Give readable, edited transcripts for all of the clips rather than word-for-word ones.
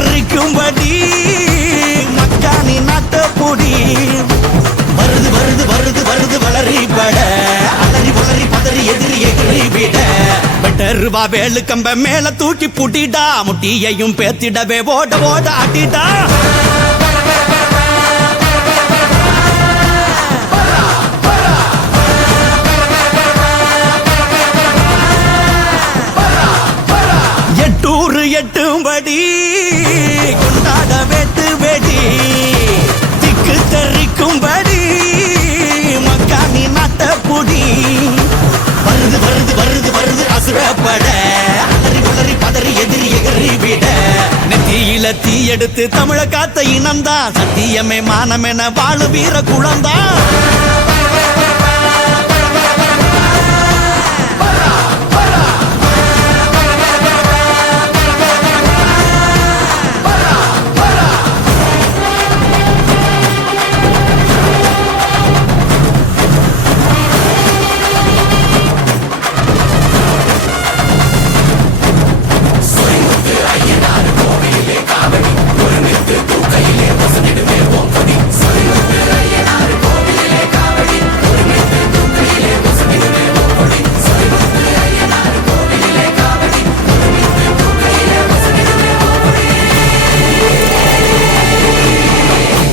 தெரிக்கும்படி மக்கானி நாட்ட பொடி வருது வருது வருது வருது வளரி பட அலறி வளரி பதறி எதிரி எதிரி விட பெட்டருவா வேலு கம்ப மேல தூக்கி புட்டிடா முட்டியையும் பேத்திடவே ஓட ஓட அடிடா எட்டூர் எட்டும்படி கொண்டாட வெட்டு வெடி திக்கு தெரிக்கும்படி மக்கானி நாட்ட புடி வருது வருது வருது வருது அசுரப்பட அலறி வளரி பதறி எதிரி எதிரி விட நெத்தியில தீ எடுத்து தமிழ காத்த இனந்தா சத்தியமே மானமென வாழு வீர குழந்தா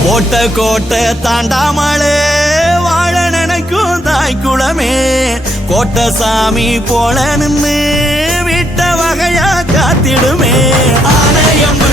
கோட்டை கோட்டை தாண்டாமலே வாழ நினைக்கும் தாய்க்குளமே கோட்டை சாமி போல நின்று விட்ட வகையா காத்திடுமே ஆனையம்பு